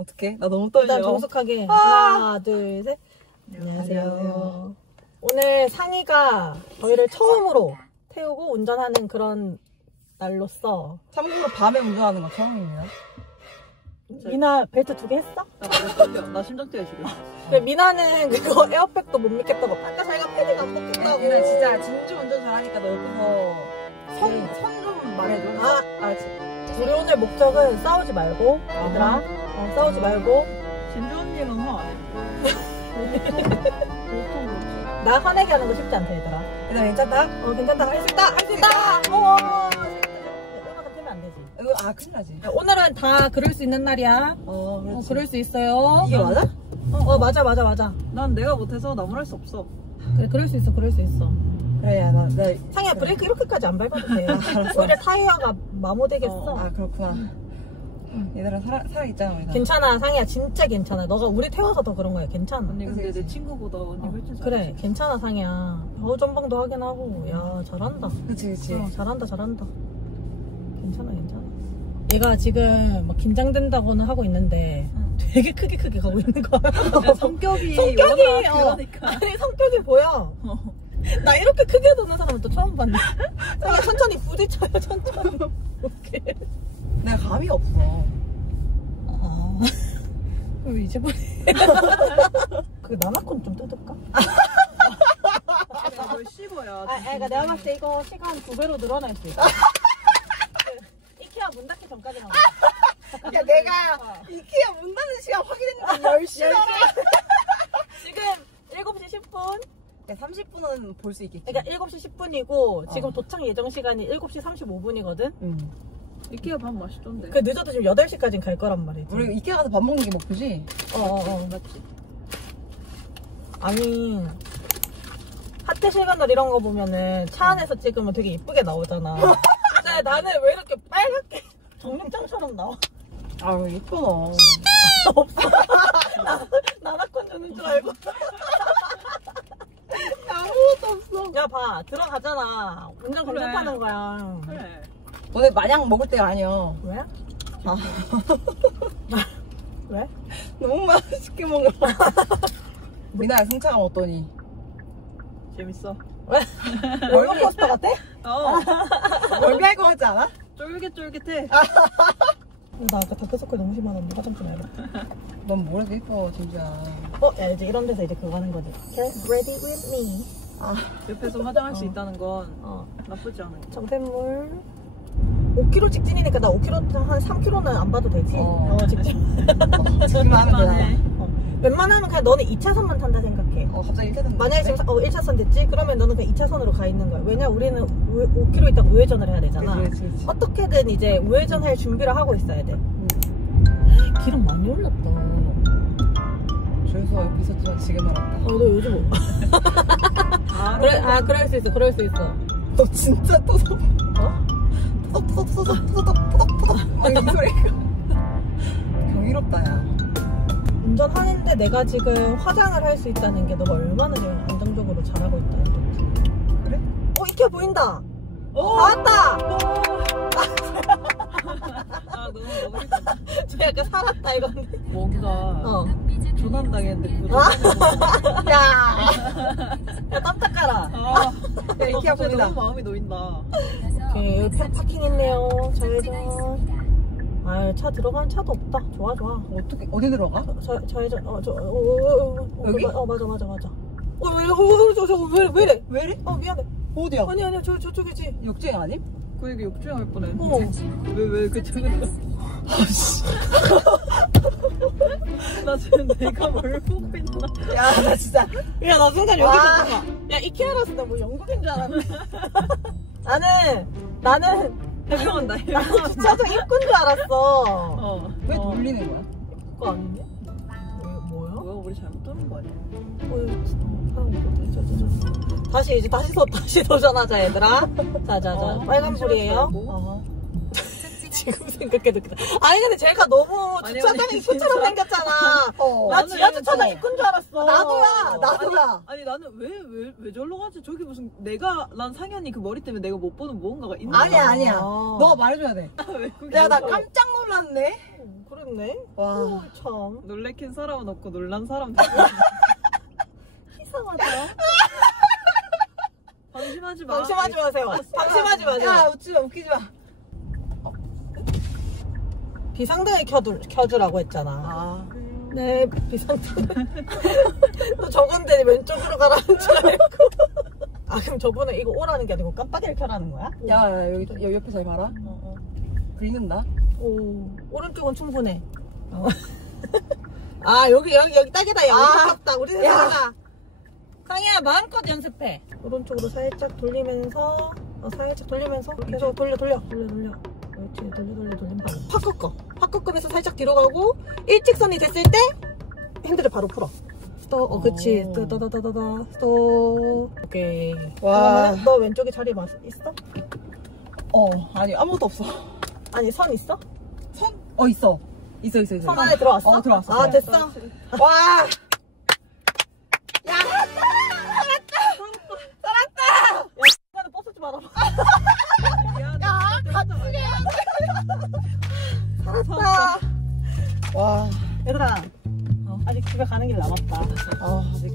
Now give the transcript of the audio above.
어떡해? 나 너무 떨려. 일단 정숙하게 하나 둘 셋. 안녕하세요. 오늘 상희가 저희를 처음으로 태우고 운전하는 그런 날로서 참고로 밤에 운전하는 거 처음이에요. 미나 벨트 2개 했어? 나 심장 뛰어 지금. 근데 미나는 그거 에어백도 못 믿겠다고 아까 자기가 패딩 안 벗겠다고. 미나 진짜 진주 운전 잘하니까 너 옆에서 선 좀 말해줘. 우리 오늘 목적은 싸우지 말고 얘들아 싸우지 말고 진주 언니는 화 안 해. 나 화내게 하는 거 쉽지 않다 얘들아. 일단 괜찮다? 괜찮다. 할 수 있다. 할 수 있다. 오늘은 되면 안 되지. 이거 큰일 나지. 오늘은 다 그럴 수 있는 날이야. 그렇지. 그럴 수 있어요. 이게 맞아? 맞아. 난 내가 못해서 나무랄 수 없어. 그래, 그럴 수 있어. 그래, 야, 나 상희야, 브레이크 이렇게까지 안 밟아도 돼. 알았어. 오히려 타이어가 마모되겠어. 그렇구나. 얘들아, 살아있잖아, 우리. 괜찮아, 상희야, 진짜 괜찮아. 너가 우리 태워서 더 그런 거야. 괜찮아. 언니 근데 내 친구보다 언니 훨씬 잘해. 그래, 괜찮아, 상희야. 전방도 하긴 하고. 야, 잘한다. 그치. 잘한다. 괜찮아. 얘가 지금 막 긴장된다고는 하고 있는데 되게 크게 가고 있는 거야. 성격이 워낙 그러니까. 아니 성격이 보여. 나 이렇게 크게 도는 사람은 또 처음 봤네. 상희야 천천히 부딪혀요. 천천히. 오케이. 내가 감이 없어. 이제 보내. 그 나나콘 좀 뜯을까? 뭘 씹어야. 그러니까 내가 봤을 때 이거 시간 2배로 늘어날 수 있어. 이케아 문 닫기 전까지 나와. 야, 내가 이케아 문 닫는 시간 확인했는데 10시. 지금 7시 10분. 야, 30분은 볼 수 있겠지. 그러니까 7시 10분이고 지금 도착 예정 시간이 7시 35분이거든. 이케아 밥 맛있던데. 그 늦어도 지금 8시까지는 갈 거란 말이지. 우리 이케아 가서 밥 먹는 게 목표지? 맞지. 아니 핫대 실감날 이런 거 보면은 차 안에서 찍으면 되게 이쁘게 나오잖아. 근데 나는 왜 이렇게 빨갛게 정육장처럼 나와? 왜 이뻐, 너. 없어. 나나콘 주는 줄 알고. 아무것도 없어. 야 봐 들어가잖아. 운전 그래. 검색하는 거야. 그래. 너네 마냥 먹을 때가 아니야. 왜? 왜? 너무 맛있게 먹어. 미나야, 승차감 어떠니? 재밌어. 왜? 롤러코스터 같아? 멀미할 것 같지 않아? 쫄깃쫄깃해. 나 아까 다크서클 너무 심하던데 화장 좀 해야겠다. 넌 뭐래도 이뻐, 진짜. 야 이제 이런 데서 이제 그거 하는 거지. Get ready with me. 옆에서 화장할 수 있다는 건 나쁘지 않은 거. 정샘물 5km 직진이니까 나 5km 한 3km는 안 봐도 되지? 직진. 지금 하면 되나? 웬만하면 그냥 너는 2차선만 탄다 생각해. 갑자기 1차선. 만약에 지금 1차선 됐지? 그러면 너는 그냥 2차선으로 가 있는 거야. 왜냐 우리는 5km 있다가 우회전을 해야 되잖아. 그치. 어떻게든 이제 우회전 할 준비를 하고 있어야 돼. 기름 많이 올랐다. 주유소 옆에 있었지만 지금 알았다. 너 요즘 그럴 수 있어. 너 진짜 토덕 이 소리가 경이롭다. 야, 운전하는데 내가 지금 화장을 할 수 있다는 게 너가 얼마나 지금 안정적으로 잘하고 있다는 거지. 그래? 이케아 보인다. 나왔다. 너무 예쁘다. 저 약간 살았다 이건데. 모기가 조난당했는데 야 깜짝가라. 야, 이케아 보인다. 너무 마음이 놓인다. 여기 파킹 있네요. 좌회전. 차 들어가는 차도 없다. 좋아. 어디 들어가? 좌회전. 여기? 맞아. 왜 이래? 미안해. 어디야? 아니야 저쪽이지. 역주행 아님? 그 얘기 역주행할 뻔해. 왜 그쪽으로? 나 지금 내가 뭘 보고 있나? 야, 나 진짜. 야, 나 순간 여기서 잠깐만. 야, 이케아라서 나 뭐 영국인 줄 알았네. 나는 해명한다. 주차장 입구인 줄 알았어. 왜 돌리는 거야? 그거 아닌데? 뭐야? 뭐야, 우리 잘못 들은 거 아니야? 다시 도전하자 얘들아. 자 빨간불이에요. 지금 생각해도 그래. 아니 근데 제가 너무 아니, 주차장 아니, 입구처럼 진짜. 생겼잖아. 나 나는 지하 주차장 어. 입구인 줄 알았어. 나도야. 아니 나는 왜 저러고 가지? 저기 무슨 난 상현이 그 머리 때문에 내가 못 보는 무언가가 있는 아니야, 아니야. 아. 너가 말해줘야 돼. 야, 나 깜짝 놀랐네. 그랬네. 와. 오, 참. 놀래킨 사람은 없고 놀란 사람 이상하다. 방심하지 마. 방심하지 마세요. 방심하지 마세요. 야, 웃지 마, 웃기지 마. 비상등을 켜주라고 했잖아. 아. 네, 비상등. 또 저건데 왼쪽으로 가라는 줄 알고. 아, 그럼 저번에 이거 오라는 게 아니고 깜빡이를 켜라는 거야? 야, 여기 옆에 잘 봐라. 긁는다. 오, 오른쪽은 충분해. 아, 여기 딱이다. 야, 아깝다. 우리 생각하다. 상이야, 마음껏 연습해. 오른쪽으로 살짝 돌리면서, 계속 돌려. 그렇지, 돌림 바로. 팍 꺾으면서 살짝 뒤로 가고, 일직선이 됐을 때, 핸들을 바로 풀어. 스톱, 그치. 따다다다다, 스톱. 오케이. 와. 그러면 너 왼쪽에 자리 있어? 아니, 아무것도 없어. 아니, 선 있어? 있어. 있어. 선 안에 들어왔어? 들어왔어. 아, 됐어. 와! 나는 버스 좀 알아봐. 살았다. 와. 얘들아, 아직 집에 가는 길 남았다. 아직